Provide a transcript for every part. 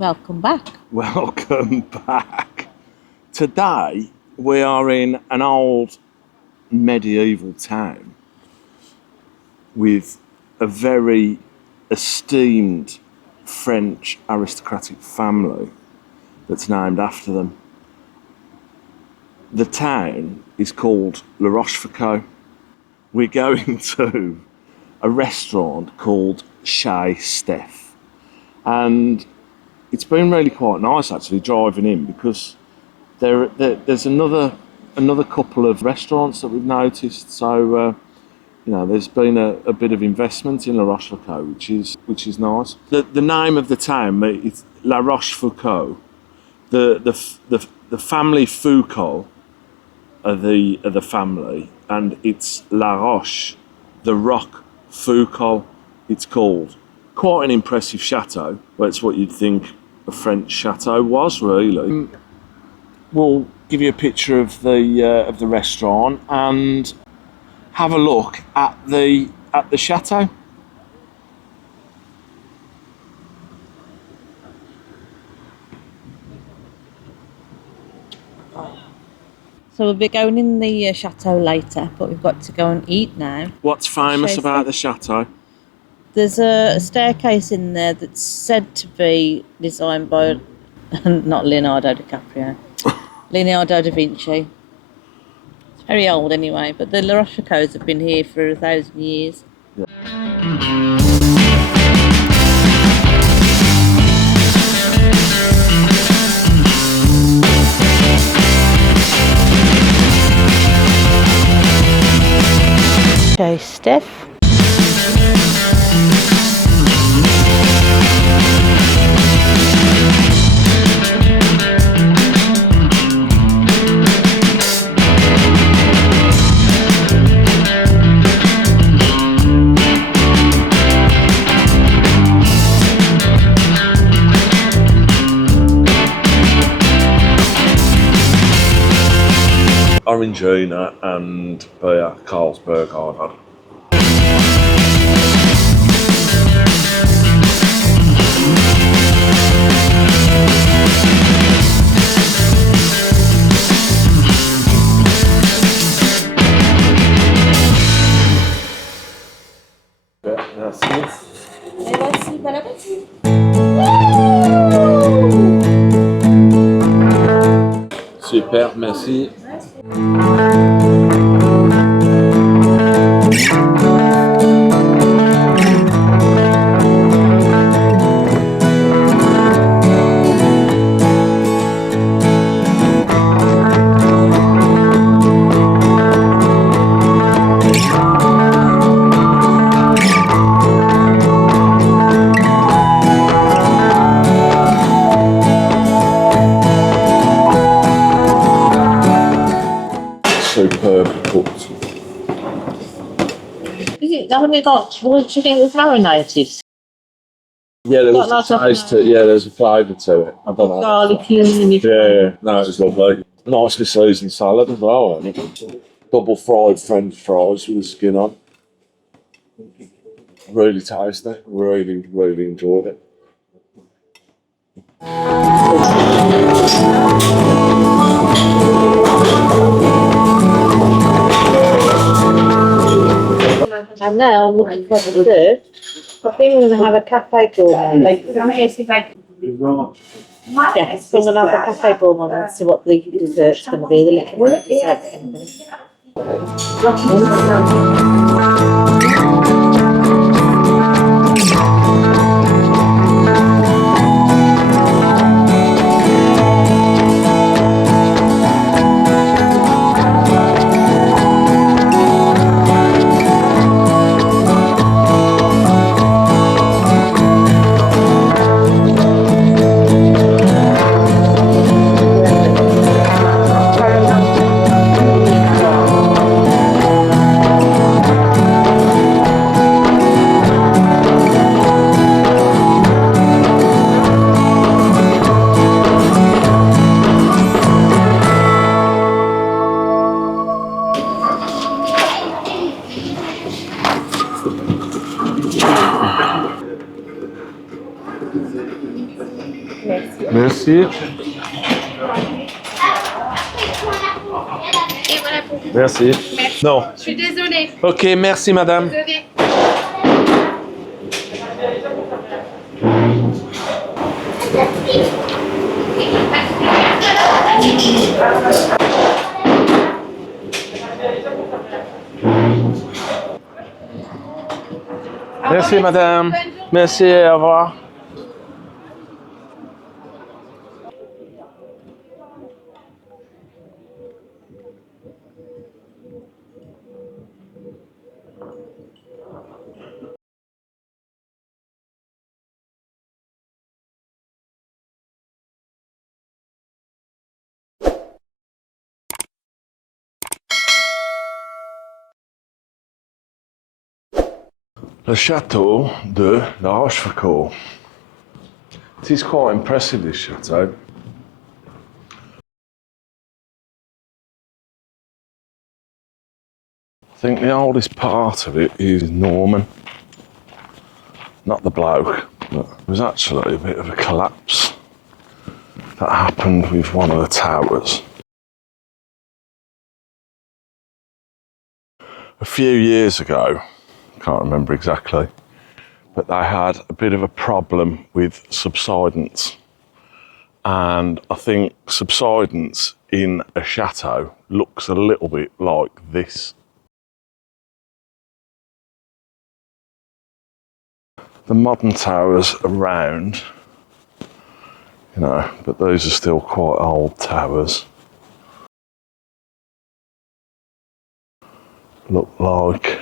Welcome back. Welcome back. Today we are in an old medieval town with a very esteemed French aristocratic family that's named after them. The town is called Rochefoucauld. We're going to a restaurant called Chez, Steph, and it's been really quite nice actually driving in, because there's another couple of restaurants that we've noticed. So there's been a bit of investment in La Rochefoucauld, which is nice. The name of the town is La Rochefoucauld. The family Foucauld are the family, and it's La Roche, the Rock Foucauld. It's called. Quite an impressive chateau. Well, it's what you'd think a French chateau was, really. We'll give you a picture of the restaurant and have a look at the chateau. So we'll be going in the chateau later, but we've got to go and eat now. What's famous about the chateau? There's a staircase in there that's said to be designed by not Leonardo DiCaprio, Leonardo da Vinci. It's very old anyway, but the La Rochefoucauds have been here for 1,000 years. Yeah. Chez, Steph. Orangina and beer, Carlsberg I've had. Super, merci. Superb cooked. Haven't you got, what do you think was marinated? Yeah, there was a taste to it. Yeah, there's a flavour to it. I don't know. Garlic in it. Yeah. No, it was lovely. Nicely seasoned salad as well. And double fried French fries with the skin on. Really tasty. Really, really enjoyed it. And now I'm looking for the dessert. I think we're going to have a cafe gourmand. Yes, we're going to have a cafe gourmand and see what the dessert's going to be, the little dessert's going to be. Merci. Et voilà pour vous. Merci. Merci. Non. Je suis désolée. Ok, merci madame. Désolée. Merci madame. Merci, au revoir. Le château de la Rochefoucauld. It is quite impressive, this chateau. I think the oldest part of it is Norman. Not the bloke, but there was actually a bit of a collapse that happened with one of the towers. A few years ago, can't remember exactly, but they had a bit of a problem with subsidence. And I think subsidence in a chateau looks a little bit like this. The modern towers around, you know, but those are still quite old towers. Look like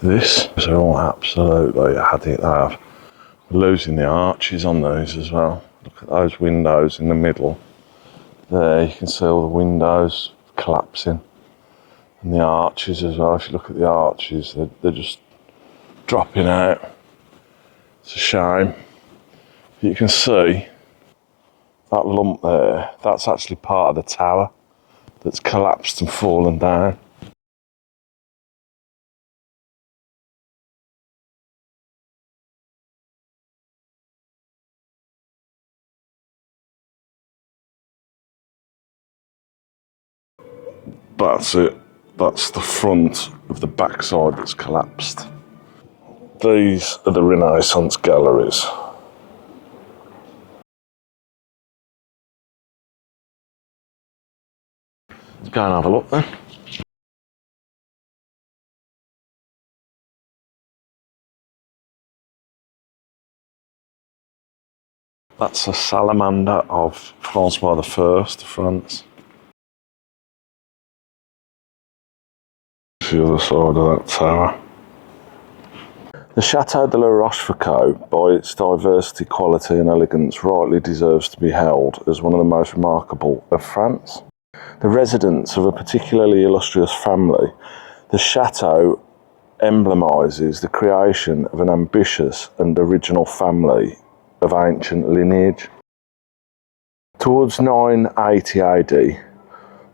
this. They're all absolutely had it. They have losing the arches on those as well. Look at those windows in the middle. There you can see all the windows collapsing. And the arches as well. If you look at the arches, they're just dropping out. It's a shame. You can see that lump there, that's actually part of the tower that's collapsed and fallen down. That's it. That's the front of the backside that's collapsed. These are the Renaissance galleries. Let's go and have a look then. That's a salamander of Francois I of France. The other side of that tower. The Chateau de la Rochefoucauld, by its diversity, quality and elegance, rightly deserves to be held as one of the most remarkable of France. The residence of a particularly illustrious family, the chateau emblemizes the creation of an ambitious and original family of ancient lineage. Towards 980 AD,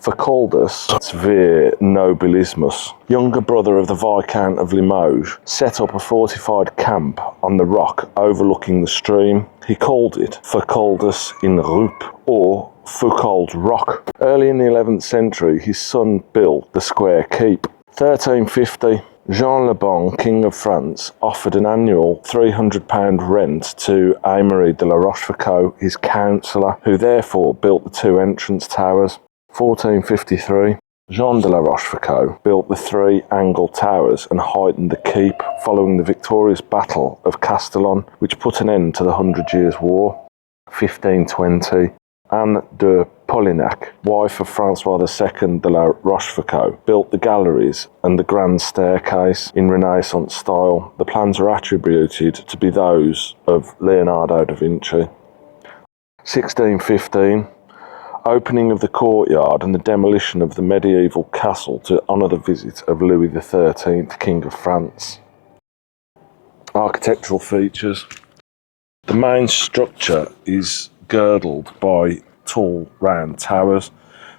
Facaldus Vir Nobilismus, younger brother of the Viscount of Limoges, set up a fortified camp on the rock overlooking the stream. He called it Facaldus in Rupe, or Foucault's Rock. Early in the 11th century, his son built the square keep. 1350, Jean Le Bon, King of France, offered an annual £300 rent to Aymery de la Rochefoucauld, his councillor, who therefore built the two entrance towers. 1453, Jean de la Rochefoucauld built the three angled towers and heightened the keep following the victorious Battle of Castellon, which put an end to the 100 Years' War. 1520, Anne de Polignac, wife of Francois II de la Rochefoucauld, built the galleries and the grand staircase in Renaissance style. The plans are attributed to be those of Leonardo da Vinci. 1615, opening of the courtyard and the demolition of the medieval castle to honour the visit of Louis XIII, King of France. Architectural features. The main structure is girdled by tall round towers.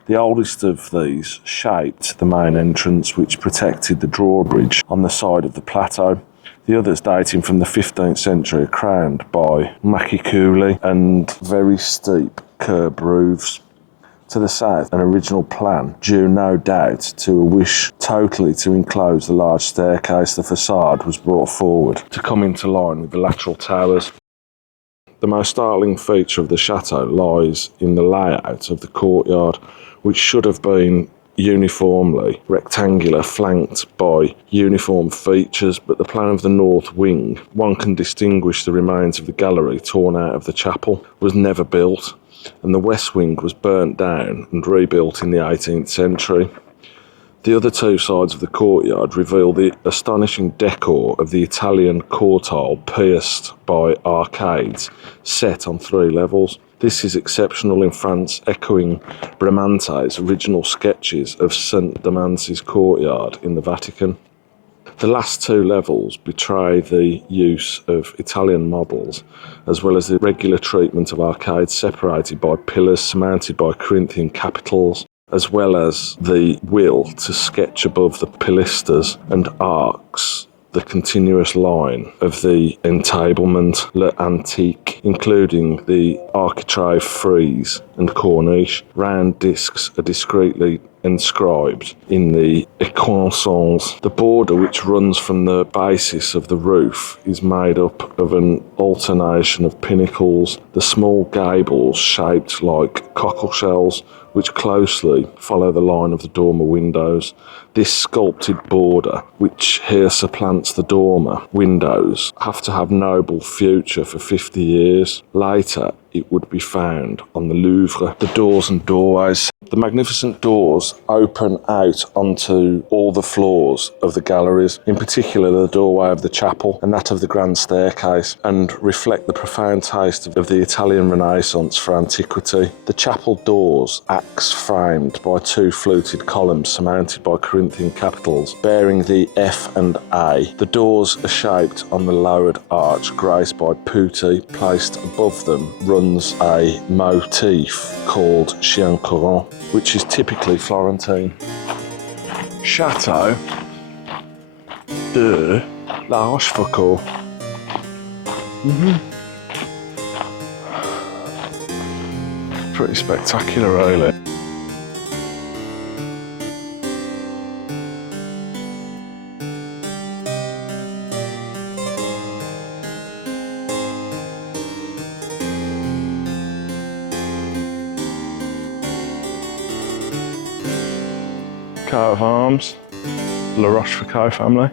The oldest of these shaped the main entrance, which protected the drawbridge on the side of the plateau. The others, dating from the 15th century, are crowned by macchiculi and very steep curb roofs. To the south, an original plan, due no doubt to a wish totally to enclose the large staircase, the facade was brought forward to come into line with the lateral towers. The most startling feature of the chateau lies in the layout of the courtyard, which should have been uniformly rectangular, flanked by uniform features, but the plan of the north wing, one can distinguish the remains of the gallery torn out of the chapel, was never built, and the west wing was burnt down and rebuilt in the 18th century. The other two sides of the courtyard reveal the astonishing decor of the Italian cortile pierced by arcades set on 3 levels. This is exceptional in France, echoing Bramante's original sketches of St. Damasus courtyard in the Vatican. The last 2 levels betray the use of Italian models, as well as the regular treatment of arcades separated by pillars surmounted by Corinthian capitals, as well as the will to sketch above the pilasters and arcs the continuous line of the entablement l'antique, including the architrave frieze and corniche. Round discs are discreetly inscribed in the équancons. The border, which runs from the basis of the roof, is made up of an alternation of pinnacles, the small gables shaped like cockle shells, which closely follow the line of the dormer windows. This sculpted border, which here supplants the dormer windows, have to have noble future for 50 years. Later, it would be found on the Louvre. The doors and doorways. The magnificent doors open out onto all the floors of the galleries, in particular the doorway of the chapel and that of the grand staircase, and reflect the profound taste of the Italian Renaissance for antiquity. The chapel doors, axe framed by 2 fluted columns surmounted by Corinthian capitals bearing the F and A. The doors are shaped on the lowered arch, graced by putti. Placed above them runs a motif called Chien Courant, which is typically Florentine. Chateau de la Rochefoucauld. Pretty spectacular, really. Coat of arms, La Rochefoucauld family.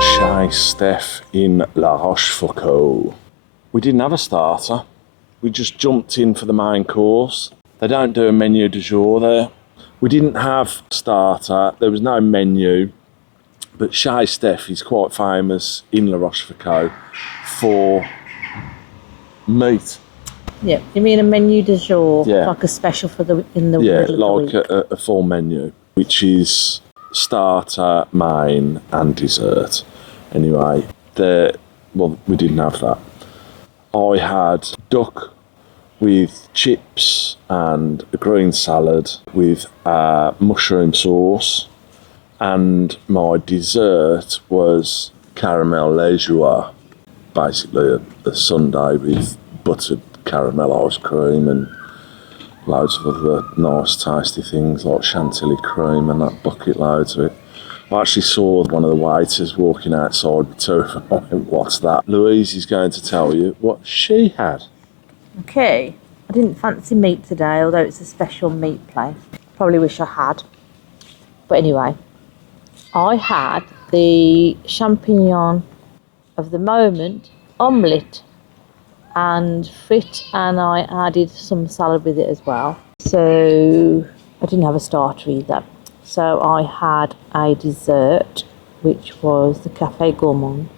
Chez, Steph in La Rochefoucauld. We didn't have a starter. We just jumped in for the main course. They don't do a menu du jour there. We didn't have starter. There was no menu. But Chez Steph is quite famous in La Rochefoucauld for meat. Yeah, you mean a menu du jour? Yeah. Like a special for the in the Yeah, middle like of the week. a full menu, which is starter, main and dessert. Anyway, we didn't have that. I had duck with chips and a green salad with mushroom sauce, and my dessert was caramel lejoie, basically a sundae with buttered caramel ice cream and loads of other nice tasty things like chantilly cream and that bucket loads of it. I actually saw one of the waiters walking outside with 2 of them. I went, what's that? Louise is going to tell you what she had. Okay, I didn't fancy meat today, although it's a special meat place. Probably wish I had. But anyway, I had the champignon of the moment omelette and frit, and I added some salad with it as well. So I didn't have a starter either. So I had a dessert, which was the Café Gourmand,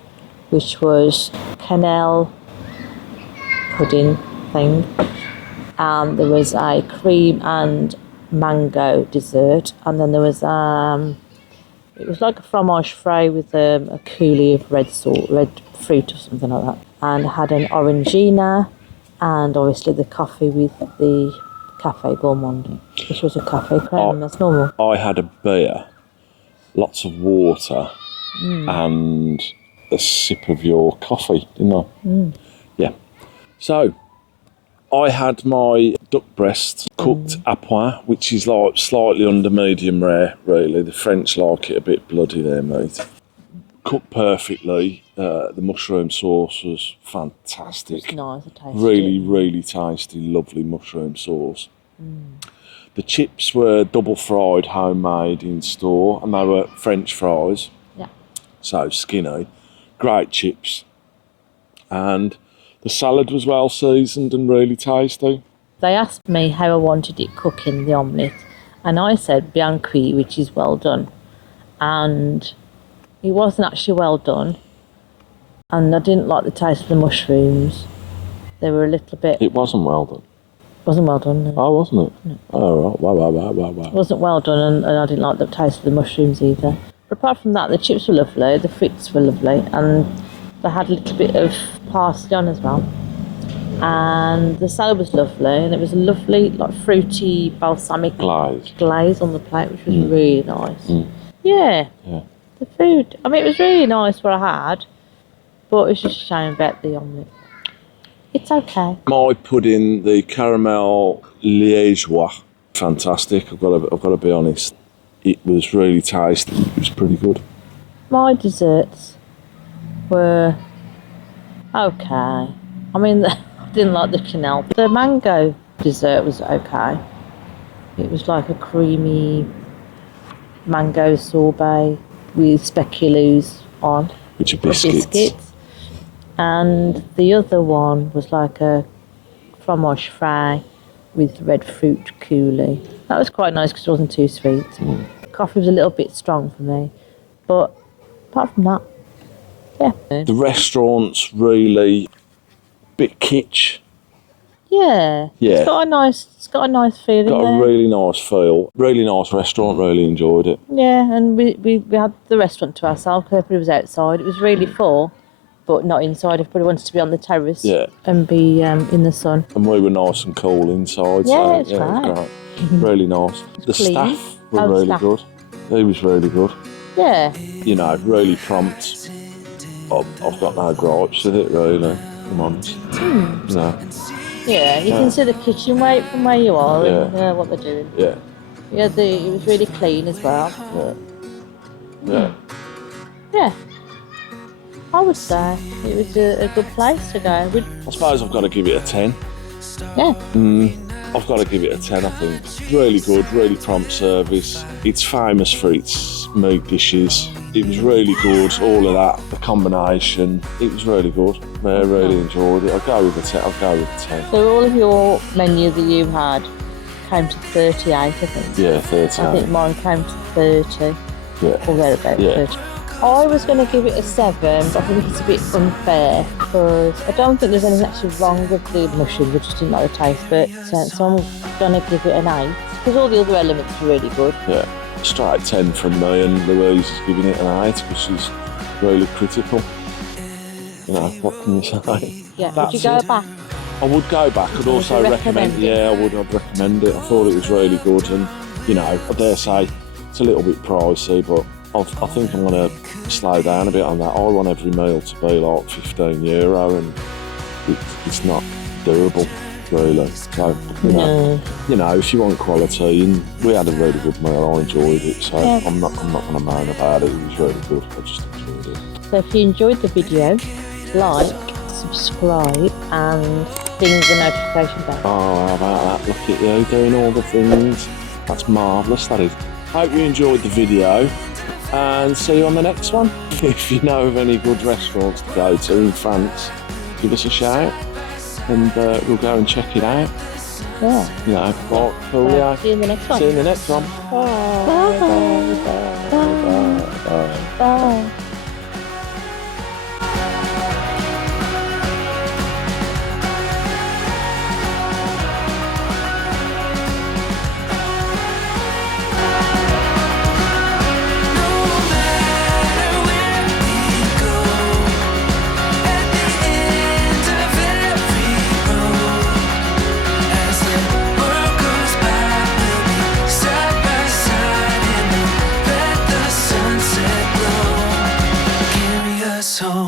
which was cannelle pudding thing. And there was a cream and mango dessert, and then there was it was like a fromage frais with a coulis of red fruit or something like that, and I had an orangina, and obviously the coffee with the Café Gourmand, which was a cafe creme. That's normal. I had a beer, lots of water, and a sip of your coffee, didn't I? Yeah. So I had my duck breast cooked à point, which is like slightly under medium rare, really. The French like it a bit bloody there, mate. Cooked perfectly. The mushroom sauce was fantastic. It's nice, it tasted Really, it. really tasty, lovely mushroom sauce. The chips were double fried, homemade in store, and they were French fries. Yeah. So skinny. Great chips. And the salad was well seasoned and really tasty. They asked me how I wanted it cooking, the omelette, and I said bien cuit, which is well done. And it wasn't actually well done, and I didn't like the taste of the mushrooms. They were a little bit... It wasn't well done. Wasn't well done, no. Oh, wasn't it? No. Oh, right. Wow. It wasn't well done, and I didn't like the taste of the mushrooms either. But apart from that, the chips were lovely, the frites were lovely, and they had a little bit of parsley on as well. And the salad was lovely, and it was a lovely, like, fruity, balsamic glaze on the plate, which was really nice. Yeah. The food, I mean, it was really nice what I had, but it's just a shame about the omelette. It's okay. I put in the caramel liégeois. Fantastic. I've got to be honest. It was really tasty. It was pretty good. My desserts were okay. I mean, I didn't like the quenelle. The mango dessert was okay. It was like a creamy mango sorbet with speculoos on. Which are biscuits. And the other one was like a fromage frais with red fruit coulis. That was quite nice because it wasn't too sweet. Coffee was a little bit strong for me, but apart from that, yeah. The restaurant's really bit kitsch. Yeah. It's got a nice feeling. Got there. a really nice feel. Really nice restaurant. Really enjoyed it. Yeah, and we had the restaurant to ourselves because everybody was outside. It was really full, but not inside. Everybody wanted to be on the terrace and be in the sun. And we were nice and cool inside. Yeah, it was great. Really nice. The clean. staff were really good. He was really good. Yeah. You know, really prompt. I've got no gripes with it, really. Come on. No. Yeah, you can see the kitchen weight from where you are and what they're doing. Yeah. Yeah, it was really clean as well. Yeah. Yeah. I would say it was a good place to go. I suppose I've got to give it a 10. Yeah. I've got to give it a 10, I think. Really good, really prompt service. It's famous for its meat dishes. It was really good, all of that, the combination. It was really good. I really enjoyed it. I'll go with a 10. So all of your menu that you had came to 38, I think. Yeah, 38. I think mine came to 30. Yeah. Or thereabouts, 30. I was going to give it a 7, but I think it's a bit unfair because I don't think there's anything actually wrong with the mushrooms. I just didn't like the taste, but so I'm going to give it an 8 because all the other elements are really good. Yeah, straight 10 from me, and Louise is giving it an 8 because she's really critical. You know, what can you say? Yeah, would you go back? I would go back. I'd also recommend it. Yeah, I'd recommend it. I thought it was really good, and you know, I dare say it's a little bit pricey, but I think I'm going to slow down a bit on that. I want every meal to be like €15, and it's not doable, really. So, you know, if you want quality, and we had a really good meal, I enjoyed it. So I'm not going to moan about it. It was really good. I just enjoyed it. So if you enjoyed the video, like, subscribe, and ding the notification bell. Oh, how about that? Look at you doing all the things. That's marvellous, that is. Hope you enjoyed the video. and see you on the next one. If you know of any good restaurants to go to in France, give us a shout and we'll go and check it out. Yeah. You know, right, cool, yeah. See you in the next one. See you in the next one. Bye. Bye. Home.